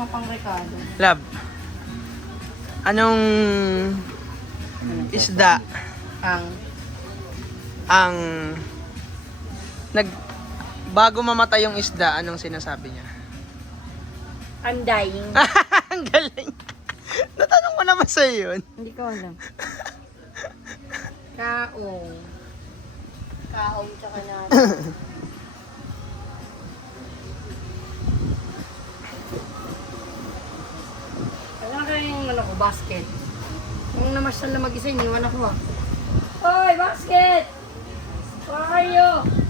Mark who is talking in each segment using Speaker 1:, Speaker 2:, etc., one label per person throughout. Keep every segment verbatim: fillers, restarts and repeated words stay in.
Speaker 1: mga pang-rekado.
Speaker 2: Lab, anong isda
Speaker 1: Ang
Speaker 2: ang nag bago mamatay yung isda, anong sinasabi niya?
Speaker 1: I'm dying.
Speaker 2: Ang galing. Natanong ko naman sa yun.
Speaker 1: Hindi ko alam. Kaong. Kaong tsaka natin. Kaya kaya yung ano ko, basket. Nung namasyal na mag-isa, iniwan ako ah. Hoy, basket! Where are you?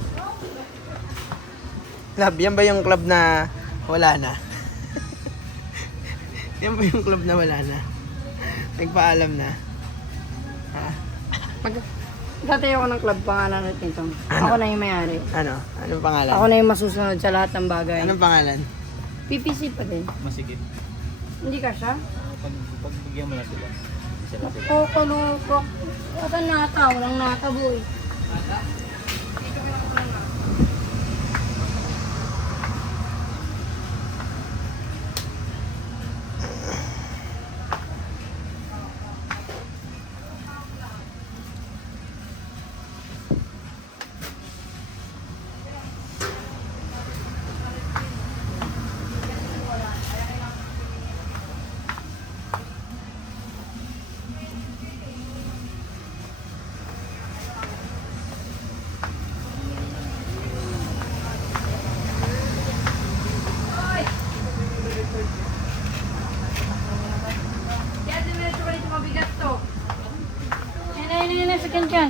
Speaker 2: Lab, yan ba yung club na wala na? Yan ba yung club na wala na? Nagpaalam na? Ha?
Speaker 1: Mag Tatayo ako ng club, pangalan natin ito.
Speaker 2: Ano?
Speaker 1: Ako na yung may-ari.
Speaker 2: Ano? Anong pangalan?
Speaker 1: Ako na yung masusunod sa lahat ng bagay.
Speaker 2: Anong pangalan?
Speaker 1: P P C pa din.
Speaker 3: Masigit.
Speaker 1: Hindi ka siya?
Speaker 3: Pag, pagbigyan mo na sila. Isa lang sila.
Speaker 1: Oo, kalukok. Asan nata? Walang nata, boy. Kaya diretso ka dito mabigat to. Yan na, yan na, second can.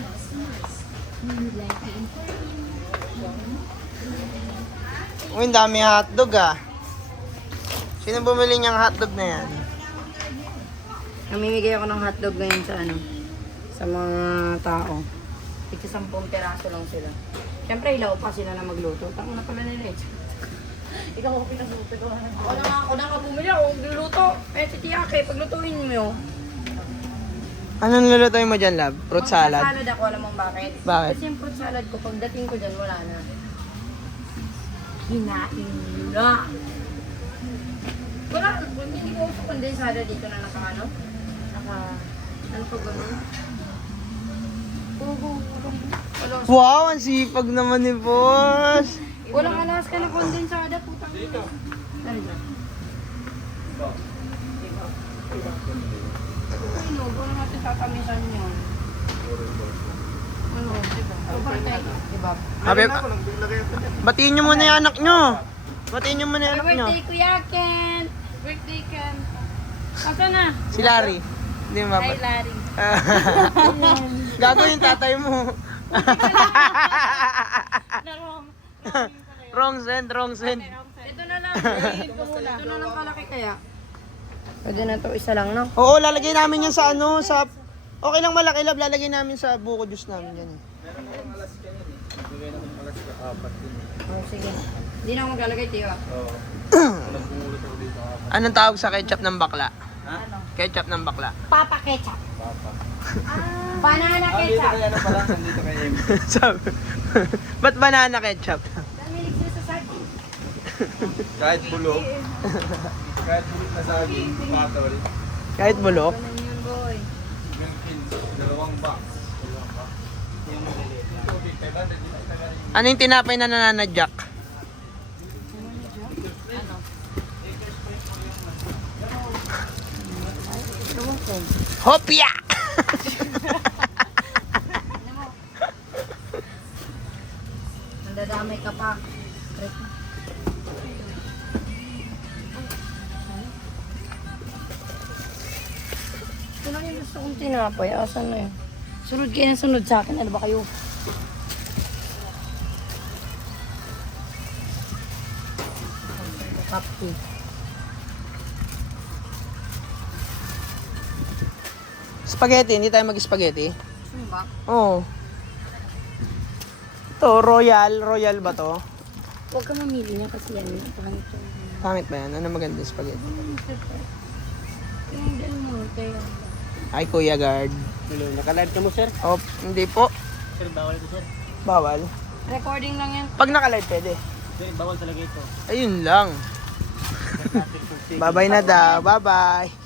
Speaker 2: Uy, ang dami hotdog ah. Sino bumili niyang hotdog na yan?
Speaker 1: Namimigay ako ng hotdog ngayon sa ano, sa mga tao. Ika sampung peraso lang sila. Siyempre, ilaw pa sila na magluto. Tango na pala nila eh. Ikaw ako pinagluto ko. Ako na nga, ako na nga bumili ako magluluto. Eh, si Tiyake, paglutuin mo yun.
Speaker 2: Anong lulutuin mo dyan, Lab? Fruit salad?
Speaker 1: Salad ako, alam mo bakit?
Speaker 2: Bakit?
Speaker 1: Kasi yung fruit salad ko, pagdating ko dyan, wala na. Hinain na. Wala, hindi ko gusto kondensada dito na naka ano? Naka, ano pa gano'n? Pugo, wala.
Speaker 2: Wow, ang sipag naman ni boss.
Speaker 1: Walang alas ka na kondensada, putang ina. Ano dyan? Ano, doon natin tatamisan yun. Ano, diba? Diba?
Speaker 2: Happy, batiin nyo muna yung anak nyo. Batiin nyo muna yung anak
Speaker 1: Happy
Speaker 2: nyo.
Speaker 1: birthday, Kuya Ken! Birthday, Ken! Asa na?
Speaker 2: Si Larry. Hindi mo
Speaker 1: Hi,
Speaker 2: ba?
Speaker 1: Larry.
Speaker 2: Gago yung tatay mo. Wrong send, wrong send.
Speaker 1: Ito na lang. Ito na lang kalaki kaya. Pwede na to isa lang, no?
Speaker 2: Oo, lalagay namin yan sa ano, sa... Okay lang malaki, Lab. Lalagay namin sa buko juice namin yan eh.
Speaker 1: Oh, sige. Hindi na ako maglalagay, tiyo.
Speaker 3: Oo.
Speaker 2: Anong tawag sa ketchup ng bakla?
Speaker 1: Ano?
Speaker 2: Ketchup ng bakla.
Speaker 1: Papa ketchup.
Speaker 3: Papa.
Speaker 1: Ah, banana
Speaker 3: Nandito
Speaker 1: ketchup.
Speaker 3: kaya na pala, nandito kay M.
Speaker 2: Sabi, ba't banana ketchup?
Speaker 1: Damilig sila sa sardine.
Speaker 3: Kahit bulog. Kahit bulog na saging, patol.
Speaker 2: Kahit bulok?
Speaker 1: Ganun yun, boy.
Speaker 3: Dalawang box. Dalawang box. Yung maliliit lang. Tubig, kaya ba?
Speaker 2: Ano yung tinapay na nananadyak?
Speaker 1: Ano? Ewan ko.
Speaker 2: Hopya!
Speaker 1: Nandadamay ka pa. Ito lang yung gusto kong tinapay. Asan na yun? Sunod kayo na sunod sa akin. Ano ba kayo? Cupcake.
Speaker 2: Spaghetti, hindi tayo mag-spaghetti.
Speaker 1: Ano ba?
Speaker 2: Oo. To royal, royal ba to?
Speaker 1: Huwag ka mamili niya kasi yan. Pangit to.
Speaker 2: Pangit ba yan? Ano maganda yung spaghetti?
Speaker 1: Yung din mo, tayo.
Speaker 2: Ay, Kuya Guard.
Speaker 3: Hello, nakalive ka mo, sir?
Speaker 2: Oh, hindi po.
Speaker 3: Sir, bawal ito, sir.
Speaker 2: Bawal.
Speaker 1: Recording lang yan.
Speaker 2: Pag nakalive, pwede.
Speaker 3: Sir, bawal talaga ito.
Speaker 2: Ayun lang.
Speaker 3: Nagkasir po
Speaker 2: Bye-bye na daw. Bye-bye.